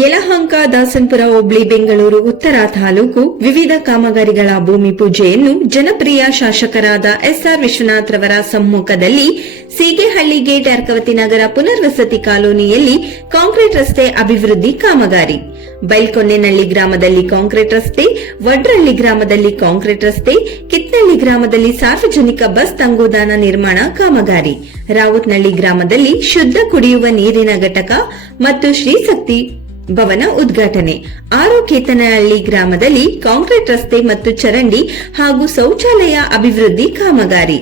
ಯಲಹಂಕ ದಾಸನಪುರ ಹೋಬಳಿ ಬೆಂಗಳೂರು ಉತ್ತರ ತಾಲೂಕು ವಿವಿಧ ಕಾಮಗಾರಿಗಳ ಭೂಮಿ ಪೂಜೆಯನ್ನು ಜನಪ್ರಿಯ ಶಾಸಕರಾದ ಎಸ್ಆರ್ ವಿಶ್ವನಾಥ್ ರವರ ಸಮ್ಮುಖದಲ್ಲಿ ಸೀಗೆಹಳ್ಳಿ ಗೇಟ್ ಅರ್ಕವತಿ ನಗರ ಪುನರ್ವಸತಿ ಕಾಲೋನಿಯಲ್ಲಿ ಕಾಂಕ್ರೀಟ್ ರಸ್ತೆ ಅಭಿವೃದ್ಧಿ ಕಾಮಗಾರಿ. ಬೈಲ್ಕೊನ್ನೆನಹಳ್ಳಿ ಗ್ರಾಮದಲ್ಲಿ ಕಾಂಕ್ರೀಟ್ ರಸ್ತೆ, ವಡ್ರಹಳ್ಳಿ ಗ್ರಾಮದಲ್ಲಿ ಕಾಂಕ್ರೀಟ್ ರಸ್ತೆ, ಕಿತ್ನಳ್ಳಿ ಗ್ರಾಮದಲ್ಲಿ ಸಾರ್ವಜನಿಕ ಬಸ್ ತಂಗುದಾಣ ನಿರ್ಮಾಣ ಕಾಮಗಾರಿ, ರಾವುತ್ನಹಳ್ಳಿ ಗ್ರಾಮದಲ್ಲಿ ಶುದ್ಧ ಕುಡಿಯುವ ನೀರಿನ ಘಟಕ ಮತ್ತು ಶ್ರೀಶಕ್ತಿ ಭವನ ಉದ್ಘಾಟನೆ, ಕೇತನಹಳ್ಳಿ ಗ್ರಾಮದಲ್ಲಿ ಕಾಂಕ್ರೀಟ್ ರಸ್ತೆ ಮತ್ತು ಚರಂಡಿ ಹಾಗೂ ಶೌಚಾಲಯ ಅಭಿವೃದ್ಧಿ ಕಾಮಗಾರಿ,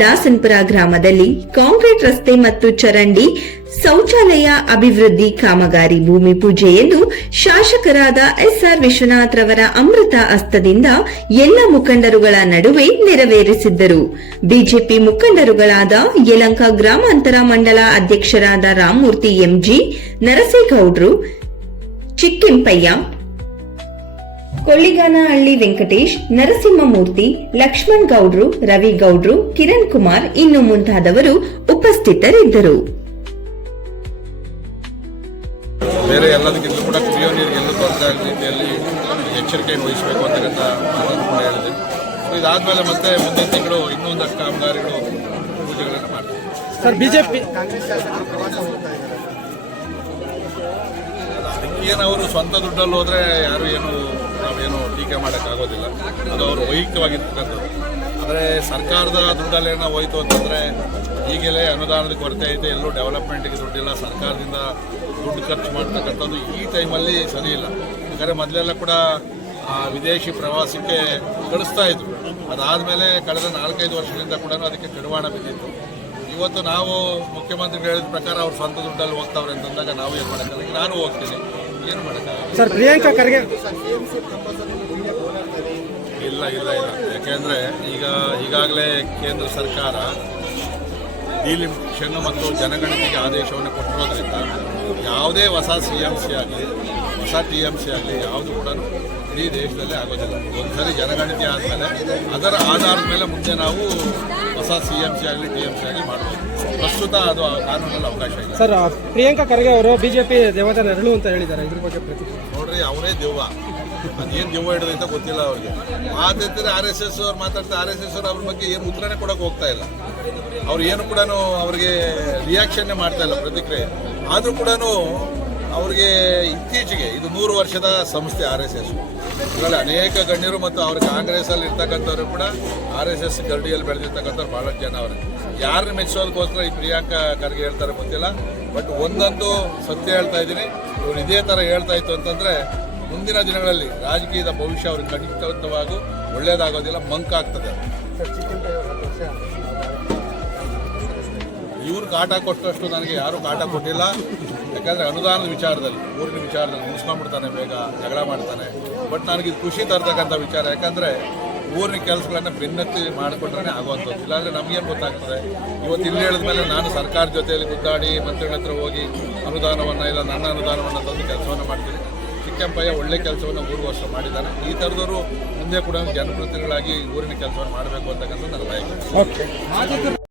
ದಾಸನಪುರ ಗ್ರಾಮದಲ್ಲಿ ಕಾಂಕ್ರೀಟ್ ರಸ್ತೆ ಮತ್ತು ಚರಂಡಿ ಶೌಚಾಲಯ ಅಭಿವೃದ್ಧಿ ಕಾಮಗಾರಿ ಭೂಮಿ ಪೂಜೆಯನ್ನು ಶಾಸಕರಾದ ಎಸ್ಆರ್ ವಿಶ್ವನಾಥ್ ರವರ ಅಮೃತ ಹಸ್ತದಿಂದ ಎಲ್ಲ ಮುಖಂಡರುಗಳ ನಡುವೆ ನೆರವೇರಿಸಿದ್ದರು. ಬಿಜೆಪಿ ಮುಖಂಡರುಗಳಾದ ಯಲಹಂಕ ಗ್ರಾಮಾಂತರ ಮಂಡಲ ಅಧ್ಯಕ್ಷರಾದ ರಾಮಮೂರ್ತಿ ಎಂಜಿ, ನರಸೇಗೌಡ್ರು, ಚಿಕ್ಕೆಂಪಯ್ಯ, ಕೊಳ್ಳಿಗಾನಹಳ್ಳಿ ವೆಂಕಟೇಶ್, ನರಸಿಂಹಮೂರ್ತಿ, ಲಕ್ಷ್ಮಣ್ ಗೌಡ್ರು, ರವಿ ಗೌಡ್ರು, ಕಿರಣ್ ಕುಮಾರ್ ಇನ್ನು ಮುಂತಾದವರು ಉಪಸ್ಥಿತರಿದ್ದರು. ಬೇರೆ ಎಲ್ಲದಕ್ಕಿಂತ ಕೂಡ ಕುಡಿಯೋ ನೀರಿಗೆ ಎಲ್ಲೂ ತೊಂದರೆ ಆಗದ ರೀತಿಯಲ್ಲಿ ಎಚ್ಚರಿಕೆಯನ್ನು ವಹಿಸಬೇಕು ಅಂತಕ್ಕಂಥ ಮಾತನ್ನು ಕೂಡ ಹೇಳಿದೆ. ಇದಾದ್ಮೇಲೆ ಮತ್ತೆ ಮುಂದಿನ ತಿಂಗಳು ಇನ್ನೊಂದಷ್ಟು ಕಾಮಗಾರಿಗಳು ಪೂಜೆಗಳನ್ನು ಮಾಡ್ತೀವಿ. ಸರ್, ಬಿಜೆಪಿ ಏನು ಅವರು ಸ್ವಂತ ದುಡ್ಡಲ್ಲಿ ಹೋದ್ರೆ ಯಾರು ನಾವೇನು ಟೀಕೆ ಮಾಡೋಕ್ಕಾಗೋದಿಲ್ಲ. ಅದು ಅವರು ವೈಯಕ್ತಿಕವಾಗಿರ್ತಕ್ಕಂಥದ್ದು. ಆದರೆ ಸರ್ಕಾರದ ದುಡ್ಡಲ್ಲೇನೋ ಹೋಯ್ತು ಅಂತಂದರೆ ಈಗಲೇ ಅನುದಾನದ ಕೊರತೆ ಐತೆ, ಎಲ್ಲೂ ಡೆವಲಪ್ಮೆಂಟ್ಗೆ ದುಡ್ಡಿಲ್ಲ, ಸರ್ಕಾರದಿಂದ ದುಡ್ಡು ಖರ್ಚು ಮಾಡ್ತಕ್ಕಂಥದ್ದು ಈ ಟೈಮಲ್ಲಿ ಸರಿ ಇಲ್ಲ. ಯಾಕಂದರೆ ಮೊದಲೆಲ್ಲ ಕೂಡ ವಿದೇಶಿ ಪ್ರವಾಸಕ್ಕೆ ಕಳಿಸ್ತಾ ಇದ್ರು. ಅದಾದಮೇಲೆ ಕಳೆದ 4-5 ವರ್ಷಗಳಿಂದ ಕೂಡ ಅದಕ್ಕೆ ಕಡಿವಾಣ ಬಿದ್ದಿತ್ತು. ಇವತ್ತು ನಾವು ಮುಖ್ಯಮಂತ್ರಿಗಳು ಹೇಳಿದ ಪ್ರಕಾರ ಅವ್ರು ಸ್ವಂತ ದುಡ್ಡಲ್ಲಿ ಹೋಗ್ತಾವ್ರೆ ಅಂತಂದಾಗ ನಾವು ಏನು ಮಾಡೋಕ್ಕಾಗಲ್ಲ. ನಾನು ಹೋಗ್ತೀನಿ, ಏನು ಮಾಡೋಕ್ಕಾಗಲ್ಲ. ಸರ್, ಪ್ರಿಯಾಂಕಾ ಖರ್ಗೆ ಇಲ್ಲ, ಯಾಕೆಂದರೆ ಈಗಾಗಲೇ ಕೇಂದ್ರ ಸರ್ಕಾರ ಡಿಲಿಮಿಟೇಷನ್ ಮತ್ತು ಜನಗಣತಿಗೆ ಆದೇಶವನ್ನು ಕೊಟ್ಟಿರೋದ್ರಿಂದ ಯಾವುದೇ ಹೊಸ CMC ಆಗಲಿ ಹೊಸ TMC ಆಗಲಿ ಯಾವುದು ಕೂಡ ಇಡೀ ದೇಶದಲ್ಲೇ ಆಗೋದಿಲ್ಲ. ಒಂದ್ಸರಿ ಜನಗಣತಿ ಆದಮೇಲೆ ಅದರ ಆಧಾರದ ಮೇಲೆ ಮುಂದೆ ನಾವು ಹೊಸ CMC ಆಗಲಿ TMC ಆಗಲಿ ಮಾಡ್ಬೋದು. ಪ್ರಸ್ತುತ ಅದು ಕಾನೂನಲ್ಲಿ ಅವಕಾಶ ಇದೆ. ಸರ್, ಪ್ರಿಯಾಂಕಾ ಖರ್ಗೆ ಅವರು ಬಿಜೆಪಿ ದೇವದ ನೆರಳು ಅಂತ ಹೇಳಿದ್ದಾರೆ. ಇದ್ರ ಬಗ್ಗೆ ಪ್ರತಿಕ್ರಿಯೆ ನೋಡ್ರಿ, ಅವರೇ ದೆವ್ವ. ಅದೇನು ದೆವ್ವ ಹಿಡಿದೈತೆ ಗೊತ್ತಿಲ್ಲ ಅವ್ರಿಗೆ. ಮಾತಾಡ್ತಾರೆ RSS ಅವ್ರು ಮಾತಾಡ್ತಾರೆ. RSS ಅವ್ರು ಅವ್ರ ಬಗ್ಗೆ ಏನು ಉತ್ತರನೇ ಕೊಡೋಕೆ ಹೋಗ್ತಾ ಇಲ್ಲ. ಅವ್ರು ಏನು ಕೂಡ ಅವ್ರಿಗೆ ರಿಯಾಕ್ಷನ್ನೇ ಮಾಡ್ತಾ ಇಲ್ಲ, ಪ್ರತಿಕ್ರಿಯೆ. ಆದರೂ ಕೂಡ ಅವ್ರಿಗೆ ಇತ್ತೀಚೆಗೆ ಇದು 100 ವರ್ಷದ ಸಂಸ್ಥೆ RSS. ಇದರಲ್ಲಿ ಅನೇಕ ಗಣ್ಯರು ಮತ್ತು ಅವ್ರ ಕಾಂಗ್ರೆಸ್ಸಲ್ಲಿ ಇರ್ತಕ್ಕಂಥವ್ರು ಕೂಡ RSS ಗರಡಿಯಲ್ಲಿ ಬೆಳೆದಿರ್ತಕ್ಕಂಥವ್ರು ಭಾಳಷ್ಟು ಜನ ಅವ್ರೆ. ಯಾರನ್ನ ಮೆಚ್ಚೋದಕ್ಕೋಸ್ಕರ ಈ ಪ್ರಿಯಾಂಕಾ ಖರ್ಗೆ ಹೇಳ್ತಾರೆ ಗೊತ್ತಿಲ್ಲ. ಬಟ್ ಒಂದಂತೂ ಸತ್ಯ ಹೇಳ್ತಾ ಇದ್ದೀನಿ, ಇವ್ರು ಇದೇ ಥರ ಹೇಳ್ತಾ ಇತ್ತು ಅಂತಂದರೆ ಮುಂದಿನ ದಿನಗಳಲ್ಲಿ ರಾಜಕೀಯದ ಭವಿಷ್ಯ ಅವ್ರಿಗೆ ಖಂಡಿತವಾಗೂ ಒಳ್ಳೇದಾಗೋದಿಲ್ಲ, ಮಂಕಾಗ್ತದೆ. ಇವ್ರು ಕಾಟ ಕೊಟ್ಟಷ್ಟು ನನಗೆ ಯಾರೂ ಕಾಟ ಕೊಟ್ಟಿಲ್ಲ. ಯಾಕಂದರೆ ಅನುದಾನದ ವಿಚಾರದಲ್ಲಿ, ಊರಿನ ವಿಚಾರದಲ್ಲಿ ಮುಗಿಸ್ಕೊಂಡ್ಬಿಡ್ತಾನೆ, ಬೇಗ ಜಗಳ ಮಾಡ್ತಾನೆ. ಬಟ್ ನನಗಿದು ಖುಷಿ ತರ್ತಕ್ಕಂಥ ವಿಚಾರ. ಯಾಕಂದರೆ ಊರಿನ ಕೆಲಸಗಳನ್ನು ಬೆನ್ನತ್ತಿ ಮಾಡಿಕೊಂಡ್ರೆ ಆಗುವಂಥದ್ದು. ಇಲ್ಲಾಂದರೆ ನಮಗೇನು ಗೊತ್ತಾಗ್ತದೆ. ಇವತ್ತು ಇಲ್ಲಿ ಹೇಳಿದ್ಮೇಲೆ ನಾನು ಸರ್ಕಾರ ಜೊತೆಯಲ್ಲಿ ಗುದ್ದಾಡಿ ಮಂತ್ರಿಗಳ ಹತ್ರ ಹೋಗಿ ಅನುದಾನವನ್ನು ಇಲ್ಲ ನನ್ನ ಅನುದಾನವನ್ನು ತಂದು ಕೆಲಸವನ್ನು ಮಾಡ್ತೀನಿ. ಚಿಕ್ಕಂಪಯ್ಯ ಒಳ್ಳೆ ಕೆಲಸವನ್ನು 3 ವರ್ಷ ಮಾಡಿದ್ದಾನೆ. ಈ ಥರದವರು ಮುಂದೆ ಕೂಡ ಜನಪ್ರತಿನಿಧಿಗಳಾಗಿ ಊರಿನ ಕೆಲಸವನ್ನು ಮಾಡಬೇಕು ಅಂತಕ್ಕಂಥದ್ದು ನನ್ನ ಬಯಕೆ.